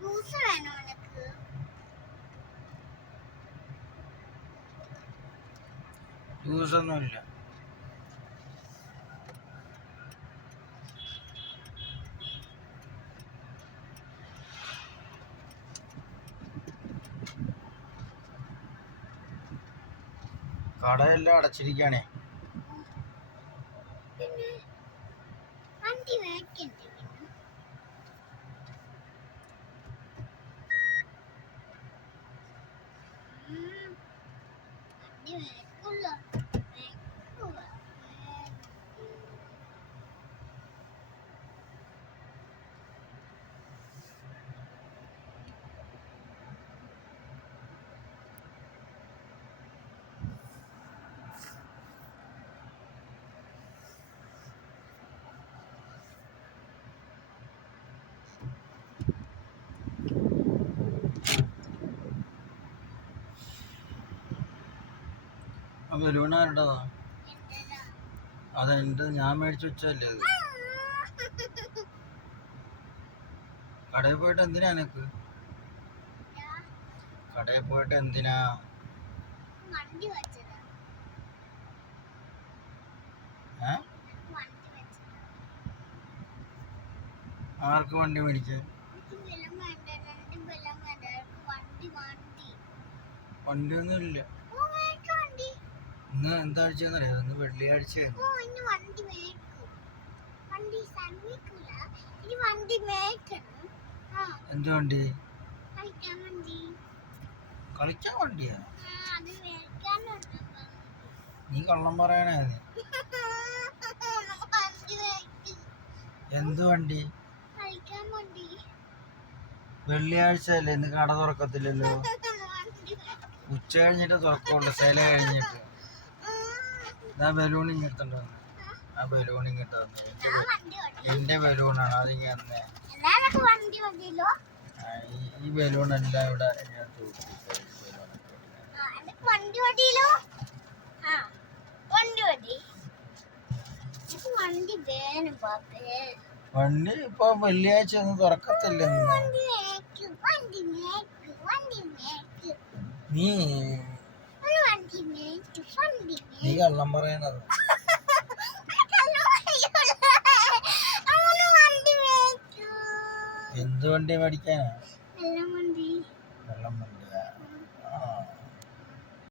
Juice വേണോ നിനക്ക്? ജ്യൂസൊന്നുമില്ല. കടയെല്ലാം അടച്ചിരിക്കുകയാണേ. പിന്നെ വണ്ടി വേക്കണ്ടേ? വണ്ടി വേക്കുള്ള ആ ബലൂൺ ആരുടേതാ? അതെന്റെ, ഞാൻ മേടിച്ചു വെച്ചല്ലേ അത്. കടയിൽ പോയിട്ട് എന്തിനാ എനക്ക്? കടയിൽ പോയിട്ട് എന്തിനാ? ആർക്ക് വണ്ടി മേടിക്കാൻ? വണ്ടിയൊന്നും ഇല്ല. ഇന്ന് എന്താ ആഴ്ചയെന്നറിയാം? ഇന്ന് വെള്ളിയാഴ്ചയാണ്. എന്ത് വണ്ടി? കളിക്കാൻ വണ്ടിയാ? നീ കള്ളം പറയണേ. എന്ത് വണ്ടി? വെള്ളിയാഴ്ച അല്ലേ, ഇന്ന് കട തുറക്കത്തില്ലല്ലോ. ഉച്ച കഴിഞ്ഞിട്ട് തുറക്കുള്ളൂ, സെല കഴിഞ്ഞിട്ട്. ആ ബലൂണിങ് എടുത്തുണ്ടോ? ആ ബലൂണിങ് ഇട്ട് എന്റെ ബലൂണാണ്, അതിങ്ങനെ ഈ ബലൂണെല്ലാം ഇവിടെ വണ്ടി ഇപ്പൊ വെള്ളിയാഴ്ച ഒന്നും തുറക്കത്തില്ല. നീ കള്ളം പറയണത്. എന്ത് വണ്ടി മേടിക്കാനാ? വെള്ളം വണ്ടി.